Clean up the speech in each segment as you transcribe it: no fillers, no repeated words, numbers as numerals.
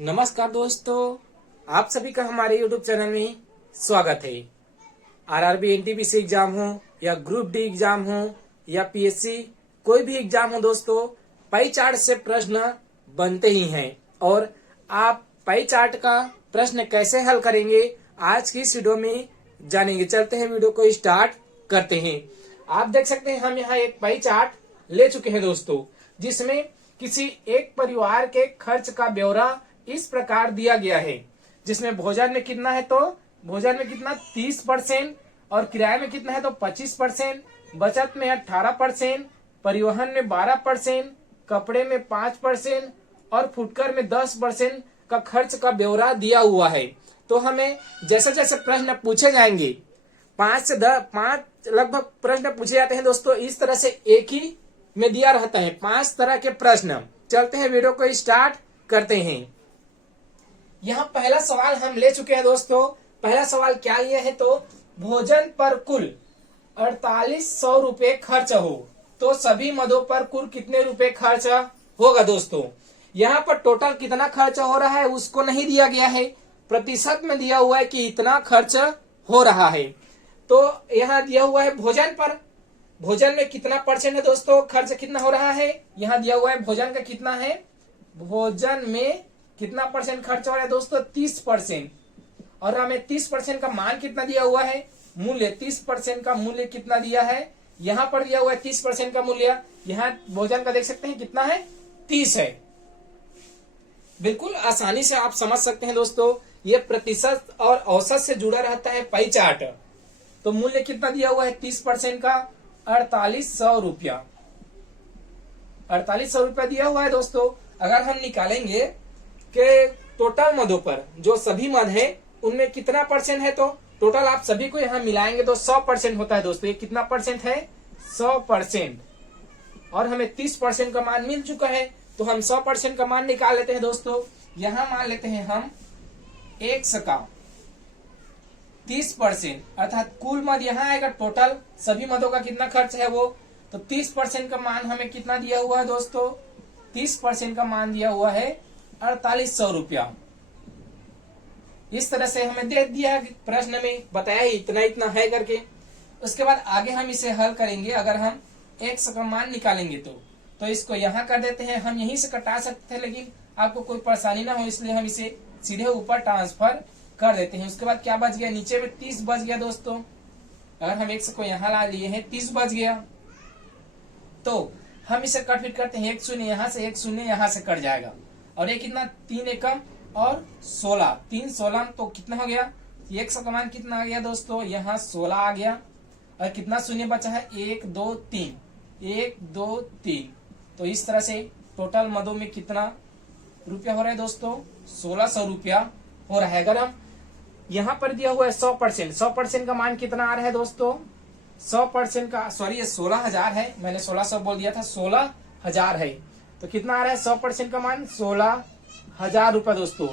नमस्कार दोस्तों, आप सभी का हमारे YouTube चैनल में स्वागत है। आरआरबी एनटीपीसी एग्जाम हो या ग्रुप डी एग्जाम हो या पीएससी कोई भी एग्जाम हो दोस्तों, पाई चार्ट से प्रश्न बनते ही हैं। और आप पाई चार्ट का प्रश्न कैसे हल करेंगे आज की इस वीडियो में जानेंगे। चलते हैं, वीडियो को स्टार्ट करते हैं। आप देख सकते हैं हम यहाँ एक पाई चार्ट ले चुके हैं दोस्तों, जिसमें किसी एक परिवार के खर्च का ब्यौरा इस प्रकार दिया गया है। जिसमें भोजन में कितना है तो भोजन में कितना 30%, और किराए में कितना है तो 25%, बचत में 18%, परिवहन में 12%, कपड़े में 5% और फुटकर में 10% का खर्च का ब्यौरा दिया हुआ है। तो हमें जैसे जैसे प्रश्न पूछे जाएंगे, 5 से 5 लगभग प्रश्न पूछे जाते हैं दोस्तों। इस तरह से एक ही में दिया रहता है 5 तरह के प्रश्न। चलते हैं, वीडियो को स्टार्ट करते हैं। यहाँ पहला सवाल हम ले चुके हैं दोस्तों। पहला सवाल क्या लिए है तो भोजन पर कुल 4800 रुपए खर्च हो तो सभी मदों पर कुल कितने रुपए खर्च होगा दोस्तों। यहाँ पर टोटल कितना खर्च हो रहा है उसको नहीं दिया गया है, प्रतिशत में दिया हुआ है कि इतना खर्च हो रहा है। तो यहाँ दिया हुआ है भोजन पर, भोजन में कितना परसेंट है दोस्तों, खर्च कितना हो रहा है। यहाँ दिया हुआ है भोजन का कितना है, भोजन में कितना परसेंट खर्च हो रहा है दोस्तों 30%। और हमें 30% का मान कितना दिया हुआ है, मूल्य 30% का मूल्य कितना दिया है, यहाँ पर दिया हुआ है 30% का मूल्य। यहाँ भोजन का देख सकते हैं कितना है 30 है। बिल्कुल आसानी से आप समझ सकते हैं दोस्तों, ये प्रतिशत और औसत से जुड़ा रहता है पाई चार्ट। तो मूल्य कितना दिया हुआ है 30% का 4800 रुपया, 4800 रुपया दिया हुआ है दोस्तों। अगर हम निकालेंगे कि टोटल मदों पर जो सभी मद है उनमें कितना परसेंट है, तो टोटल आप सभी को यहाँ मिलाएंगे तो 100% होता है दोस्तों। ये कितना परसेंट है 100%, और हमें 30% का मान मिल चुका है। तो हम 100% का मान निकाल लेते हैं दोस्तों। यहाँ मान लेते हैं हम 100 का 30%, अर्थात कुल मद यहाँ आएगा। टोटल सभी मदों का कितना खर्च है वो, तो 30% का मान हमें कितना दिया हुआ है दोस्तों, 30% का मान दिया हुआ है 4800 रुपया। इस तरह से हमें दे दिया प्रश्न में, बताया इतना इतना है करके। उसके बाद आगे हम इसे हल करेंगे। अगर हम 100 का मान निकालेंगे तो इसको यहाँ कर देते हैं। हम यहीं से कटा सकते हैं, लेकिन आपको कोई परेशानी ना हो इसलिए हम इसे सीधे ऊपर ट्रांसफर कर देते हैं। उसके बाद क्या बच गया, नीचे में 30 बच गया दोस्तों। अगर हम 100 को यहाँ ला लिए हैं 30 बच गया, तो हम इसे कट फिट करते हैं। 1 शून्य यहाँ से, 1 शून्य यहाँ से कट जाएगा। और ये कितना 3 एकम और 16, 3 16 तो कितना हो गया, 100 का मान कितना आ गया दोस्तों, यहाँ 16 आ गया। और कितना शून्य बचा है 1 2 3, 1 2 3। तो इस तरह से टोटल मदों में कितना रुपया हो रहा है दोस्तों, 1600 रुपया हो रहा है। अगर हम यहाँ पर दिया हुआ है 100%, 100% का मान कितना आ रहा है दोस्तों, 100% का, सॉरी ये 16,000 है, मैंने 1600 बोल दिया था, 16,000 है। तो कितना आ रहा है 100% का मान 16,000 रुपया दोस्तों।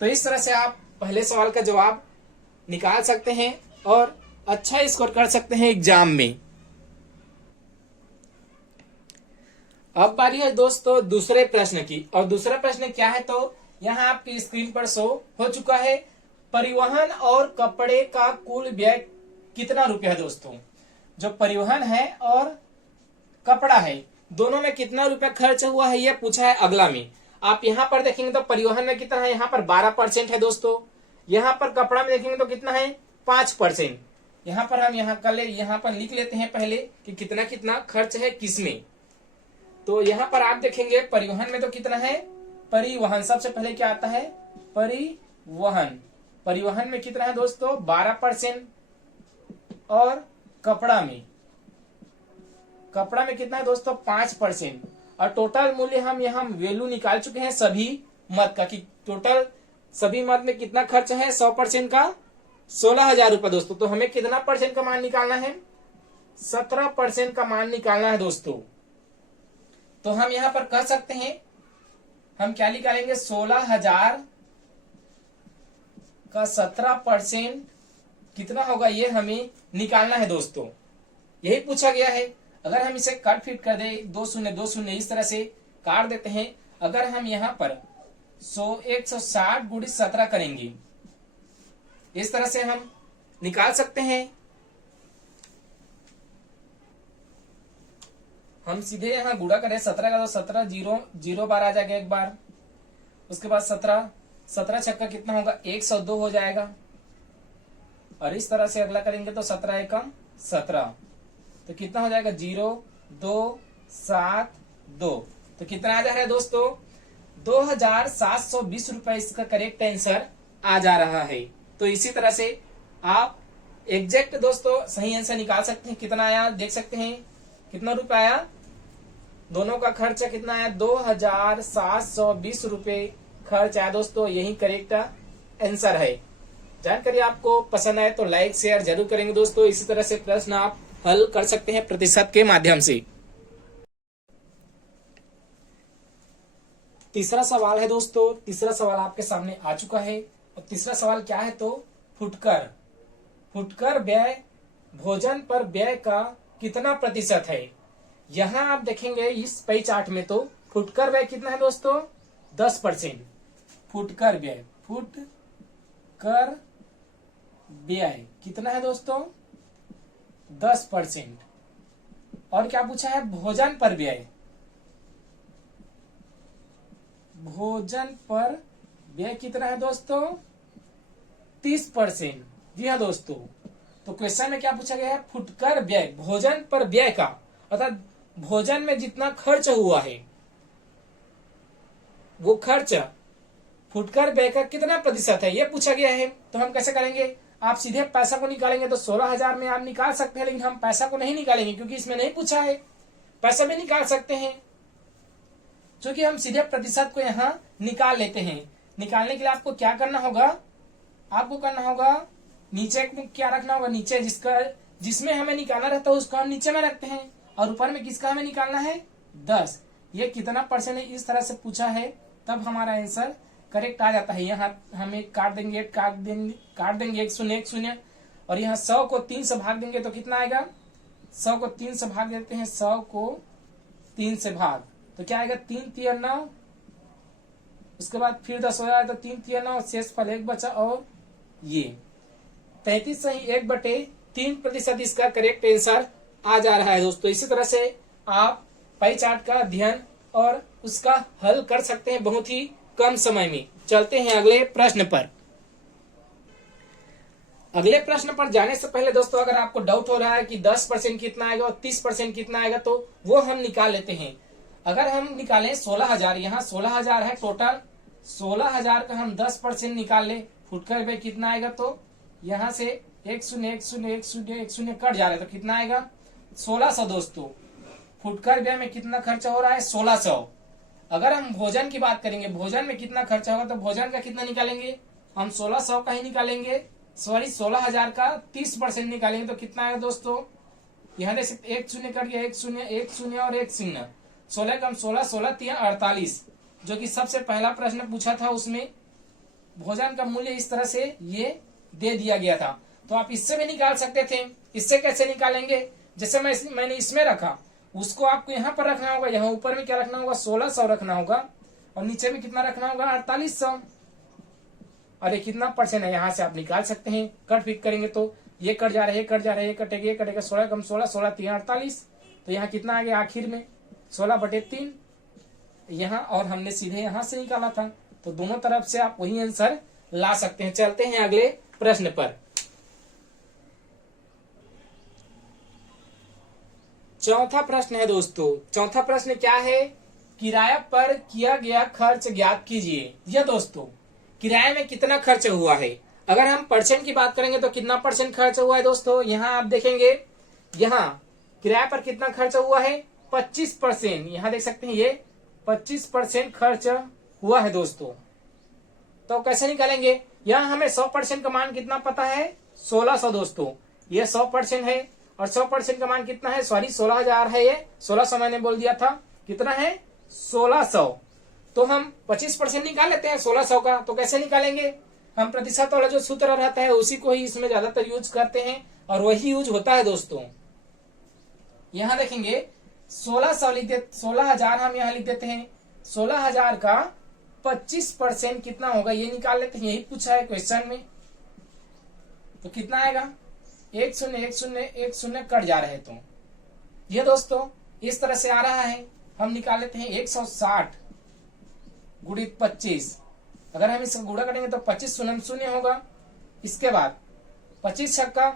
तो इस तरह से आप पहले सवाल का जवाब निकाल सकते हैं और अच्छा स्कोर कर सकते हैं एग्जाम में। अब बारी है दोस्तों दूसरे प्रश्न की, और दूसरा प्रश्न क्या है तो यहाँ आपकी स्क्रीन पर शो हो चुका है। परिवहन और कपड़े का कुल व्यय कितना रुपया है दोस्तों। जो परिवहन है और कपड़ा है दोनों में कितना रुपया खर्च हुआ है ये पूछा है अगला में। आप यहाँ पर देखेंगे तो परिवहन में कितना है, यहाँ पर 12% है दोस्तों। यहाँ पर कपड़ा में देखेंगे तो कितना है 5%। यहाँ पर हम यहाँ यहाँ पर लिख लेते हैं पहले कि कितना कितना खर्च है किसमें। तो यहाँ पर आप देखेंगे परिवहन में तो कितना है, परिवहन सबसे पहले क्या आता है परिवहन, परिवहन में कितना है दोस्तों 12%। और कपड़ा में कितना है दोस्तों 5%। और टोटल मूल्य हम यहाँ वैल्यू निकाल चुके हैं सभी मद का, कि टोटल सभी मद में कितना खर्च है 100% का 16,000 रुपया दोस्तों। तो हमें कितना परसेंट का मान निकालना है, 17% का मान निकालना है दोस्तों। तो हम यहाँ पर कर सकते हैं, हम क्या निकालेंगे 16,000 का 17% कितना होगा ये हमें निकालना है दोस्तों। यही पूछा गया है। अगर हम इसे कट फिट कर दे 2 शून्य 2 शून्य इस तरह से काट देते हैं। अगर हम यहाँ पर 160 गुणित 17 करेंगे। इस तरह से हम निकाल सकते हैं। हम सीधे यहाँ गुणा करें 17 का, तो 17 0 बार आ जाएगा एक बार। उसके बाद 17 छक्का कितना होगा, 102 हो जाएगा। और इस तरह से अगला करेंगे तो 17 एकम 17, तो कितना हो जाएगा 0 2 7 2। तो कितना आ जा रहा है दोस्तों, 2720 रुपए इसका करेक्ट आंसर आ जा रहा है। तो इसी तरह से आप एग्जैक्ट दोस्तों सही आंसर निकाल सकते हैं। कितना आया देख सकते हैं, कितना रुपए आया, दोनों का खर्चा कितना आया, 2720 रुपए खर्च आया दोस्तों। यही करेक्ट आंसर है। जानकारी आपको पसंद आए तो लाइक शेयर जरूर करेंगे दोस्तों। इसी तरह से प्रश्न आप हल कर सकते हैं प्रतिशत के माध्यम से। तीसरा सवाल है दोस्तों, तीसरा सवाल आपके सामने आ चुका है। और तीसरा सवाल क्या है, तो फुटकर व्यय भोजन पर व्यय का कितना प्रतिशत है। यहाँ आप देखेंगे इस पाई चार्ट में, तो फुटकर व्यय कितना है दोस्तों, 10%। फुटकर व्यय कितना है दोस्तों, 10%। और क्या पूछा है, भोजन पर व्यय कितना है दोस्तों, 30%। जी हाँ दोस्तों, तो क्वेश्चन में क्या पूछा गया है, फुटकर व्यय भोजन पर व्यय का, अर्थात भोजन में जितना खर्च हुआ है वो खर्च फुटकर व्यय का कितना प्रतिशत है, ये पूछा गया है। तो हम कैसे करेंगे, आप सीधे पैसा को निकालेंगे तो 16,000 में आप निकाल सकते हैं, लेकिन हम पैसा को नहीं निकालेंगे क्योंकि इसमें नहीं पूछा है। पैसा भी निकाल सकते हैं, क्योंकि हम सीधे प्रतिशत को यहाँ निकाल लेते हैं। निकालने के लिए आपको क्या करना होगा, आपको करना होगा नीचे में क्या रखना होगा, नीचे जिसमें हमें निकालना रहता है उसको हम नीचे में रखते हैं, और ऊपर में किसका हमें निकालना है, 10। ये कितना परसेंट है, इस तरह से पूछा है, तब हमारा आंसर करेक्ट आ जाता है। यहाँ हमें काट देंगे 1 शून्य 1 शून्य, और यहाँ 100 को 3 से भाग देंगे तो कितना आएगा, 100 को 3 से भाग देते हैं, 100 को 3 से भाग, तो क्या आएगा, 3 3 9। उसके बाद फिर 10 हो जाए तो 3 3 9, शेष फल 1 बचा, और ये 33 सही 1/3% इसका करेक्ट आंसर आ जा रहा है दोस्तों। इसी तरह से आप पाई चार्ट का अध्ययन और उसका हल कर सकते हैं बहुत ही कम समय में। चलते हैं अगले प्रश्न पर। अगले प्रश्न पर जाने से पहले दोस्तों, अगर आपको डाउट हो रहा है कि 10% कितना आएगा और 30% कितना आएगा, तो वो हम निकाल लेते हैं। अगर हम निकालें 16,000, यहाँ 16,000 है टोटल, 16,000 का हम 10% निकाल ले, फुटकर व्यय कितना आएगा, तो यहाँ से 1 शून्य 1 शून्य 1 शून्य 1 शून्य कट जा रहा है, तो कितना आएगा, 1600 दोस्तों। फुटकर व्यय में कितना खर्चा हो रहा है, 1600। अगर हम भोजन की बात करेंगे, भोजन में कितना खर्चा होगा, तो भोजन का कितना निकालेंगे, हम 1600 का ही निकालेंगे, 16,000 का 30% निकालेंगे, तो कितना आएगा दोस्तों, यहाँ देख सकते 1 शून्य कट गया, 1 शून्य 1 शून्य और 1 शून्य, 16 कम 16 16 3 48, जो कि सबसे पहला प्रश्न पूछा था उसमें भोजन का मूल्य इस तरह से ये दे दिया गया था। तो आप इससे भी निकाल सकते थे। इससे कैसे निकालेंगे, जैसे मैंने इसमें रखा, उसको आपको यहाँ पर रखना होगा, यहाँ ऊपर में क्या रखना होगा, 1600 रखना होगा, और नीचे में कितना रखना होगा, 4800। और ये कितना परसेंट है, यहाँ से आप निकाल सकते हैं। कट फिट करेंगे तो ये कट जा रहा है, ये कट जा रहा है, ये कटेगा, ये कटेगा, 16 कम 16 16 3 48, तो यहाँ कितना आ गया आखिर में 16/3 यहाँ, और हमने सीधे यहाँ से निकाला था। तो दोनों तरफ से आप वही आंसर ला सकते हैं। चलते हैं अगले प्रश्न पर। चौथा प्रश्न है दोस्तों, चौथा प्रश्न क्या है, किराया पर किया गया खर्च ज्ञात कीजिए। यह दोस्तों किराए में कितना खर्च हुआ है। अगर हम परसेंट की बात करेंगे तो कितना परसेंट खर्च हुआ है दोस्तों, यहाँ आप देखेंगे, यहाँ किराए पर कितना खर्च हुआ है, 25%। यहाँ देख सकते हैं ये 25% खर्च हुआ है दोस्तों। तो कैसे निकालेंगे, यहाँ हमें 100% का मान कितना पता है, 1600 दोस्तों। ये 100% है, और 100% का मान कितना है, सॉरी 16,000 है, ये 1600 मैंने बोल दिया था, कितना है 1600। तो हम 25% निकाल लेते हैं 1600 का। तो कैसे निकालेंगे, हम प्रतिशत वाला जो सूत्र रहता है उसी को ही इसमें ज्यादातर यूज करते हैं, और वही यूज होता है दोस्तों। यहाँ देखेंगे 1600 लिख देते, 16,000 हम यहाँ लिख देते हैं, 16,000 का 25% कितना होगा ये निकाल लेते हैं, यही पूछा है क्वेश्चन में। तो कितना आएगा, 1 शून्य 1 शून्य 1 शून्य कट जा रहे। तो ये दोस्तों इस तरह से आ रहा है। हम निकाल लेते हैं 160 गुणित 25। अगर हम इसका गुणा करेंगे तो 25 शून्य शून्य होगा। इसके बाद 25 छक्का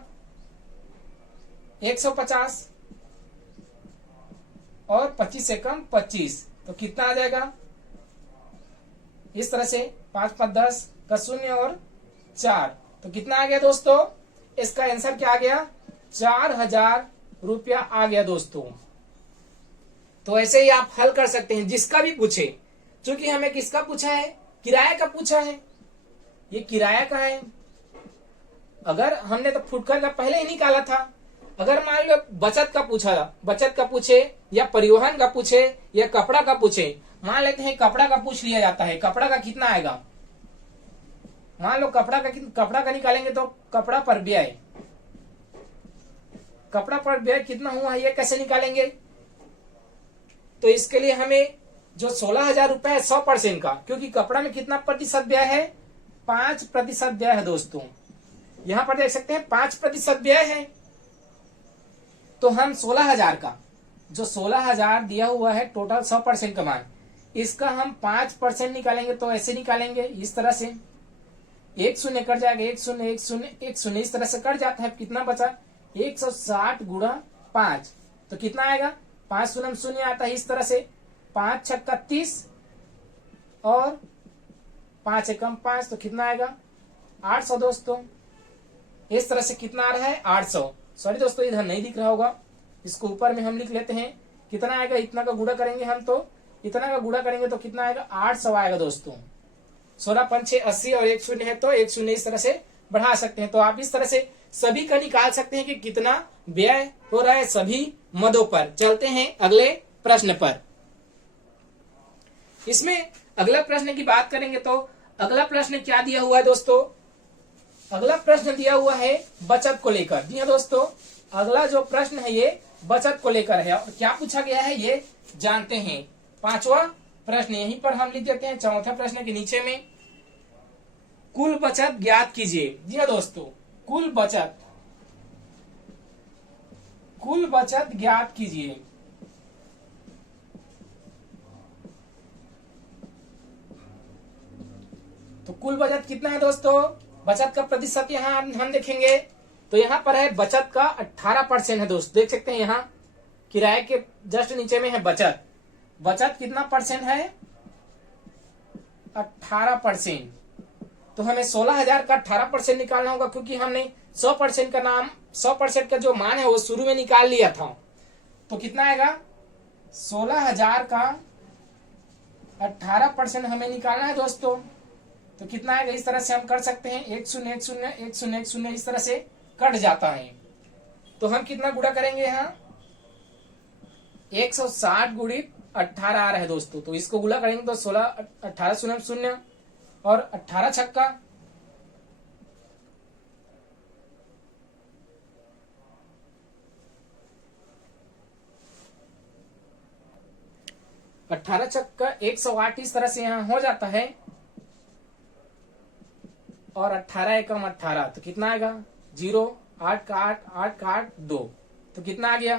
150 और 25 एकम 25, तो कितना आ जाएगा इस तरह से 5 5 10 का शून्य और 4, तो कितना आ गया दोस्तों, इसका आंसर क्या आ गया, 4000 रुपया आ गया दोस्तों। तो ऐसे ही आप हल कर सकते हैं जिसका भी पूछे। क्योंकि हमें किसका पूछा है, किराए का पूछा है, ये किराया का है। अगर हमने तो फुटकर का पहले ही निकाला था। अगर मान लो बचत का पूछा, बचत का पूछे या परिवहन का पूछे या कपड़ा का पूछे, मान लेते हैं कपड़ा का पूछ लिया जाता है, कपड़ा का कितना आएगा, मान लो कपड़ा का निकालेंगे तो कपड़ा पर व्यय, कपड़ा पर व्यय कितना हुआ है ये कैसे निकालेंगे। तो इसके लिए हमें जो 16,000 रुपए है 100% का, क्योंकि कपड़ा में कितना प्रतिशत व्यय है, 5% व्यय है दोस्तों। यहां पर देख सकते हैं 5% व्यय है। तो हम 16,000 का, जो 16,000 दिया हुआ है टोटल 100% का मान, इसका हम 5% निकालेंगे। तो ऐसे निकालेंगे इस तरह से, 1 शून्य कट जाएगा, 1 शून्य 1 शून्य 1 शून्य इस तरह से कट जाता है। कितना बचा, 160 गुणा 5, तो कितना आएगा, 5 शून्य शून्य आता है इस तरह से, 5 छक्का 30 और 5 एकम 5, तो कितना आएगा 800 दोस्तों। इस तरह से कितना आ रहा है 800। सॉरी दोस्तों इधर नहीं दिख रहा होगा, इसको ऊपर में हम लिख लेते हैं। कितना आएगा, इतना का गुणा करेंगे हम, तो इतना का गुणा करेंगे तो कितना आएगा 800 आएगा दोस्तों। 16 5 6 80 और 1 शून्य है तो 1 शून्य इस तरह से बढ़ा सकते हैं। तो आप इस तरह से सभी का निकाल सकते हैं कि कितना व्यय हो रहा है सभी मदों पर। चलते हैं अगले प्रश्न पर। इसमें अगला प्रश्न की बात करेंगे तो अगला प्रश्न क्या दिया हुआ है दोस्तों, अगला प्रश्न दिया हुआ है बचत को लेकर। जी हाँ दोस्तों, अगला जो प्रश्न है ये बचत को लेकर है। और क्या पूछा गया है ये जानते हैं। 5वां प्रश्न यहीं पर हम लिख देते हैं, चौथे प्रश्न के नीचे में, कुल बचत ज्ञात कीजिए। जी हाँ दोस्तों, कुल बचत ज्ञात कीजिए। तो कुल बचत कितना है दोस्तों, बचत का प्रतिशत यहाँ हम देखेंगे तो यहाँ पर है बचत का 18% है दोस्त। देख सकते हैं यहाँ किराए के जस्ट नीचे में है बचत। बचत कितना परसेंट है, 18%। तो हमें 16,000 का 18% निकालना होगा, क्योंकि हमने 100% का जो मान है वो शुरू में निकाल लिया था। तो कितना आएगा, 16,000 का 18% हमें निकालना है दोस्तों। तो कितना आएगा, इस तरह से हम कर सकते हैं, 1 शून्य 1 शून्य 1 शून्य 1 शून्य इस तरह से कट जाता है। तो हम कितना गुणा करेंगे यहाँ, 160 गुणित 18 आ रहा है दोस्तों। तो इसको गुणा करेंगे तो 16 18 शून्य शून्य और 18 छक्का 108 इस तरह से यहाँ हो जाता है। और 18 एकम 18, तो कितना आएगा 0 8 का 8 8 का 8 2, तो कितना आ गया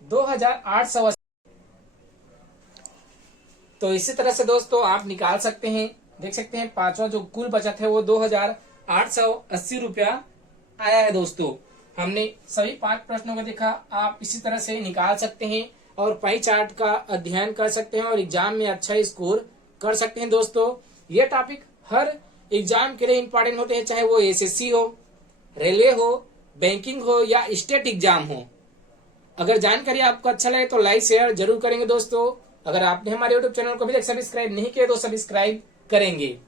2880। तो इसी तरह से दोस्तों आप निकाल सकते हैं। देख सकते हैं 5वां जो कुल बचत है वो 2880 रुपया आया है दोस्तों। हमने सभी 5 प्रश्नों को देखा, आप इसी तरह से निकाल सकते हैं और पाई चार्ट का अध्ययन कर सकते हैं और एग्जाम में अच्छा स्कोर कर सकते हैं दोस्तों। ये टॉपिक हर एग्जाम के लिए इंपॉर्टेंट होते हैं, चाहे वो एसएससी हो, रेलवे हो, बैंकिंग हो या स्टेट एग्जाम हो। अगर जानकारी आपको अच्छा लगे तो लाइक शेयर जरूर करेंगे दोस्तों। अगर आपने हमारे यूट्यूब चैनल को अभी तक सब्सक्राइब नहीं किया तो सब्सक्राइब करेंगे।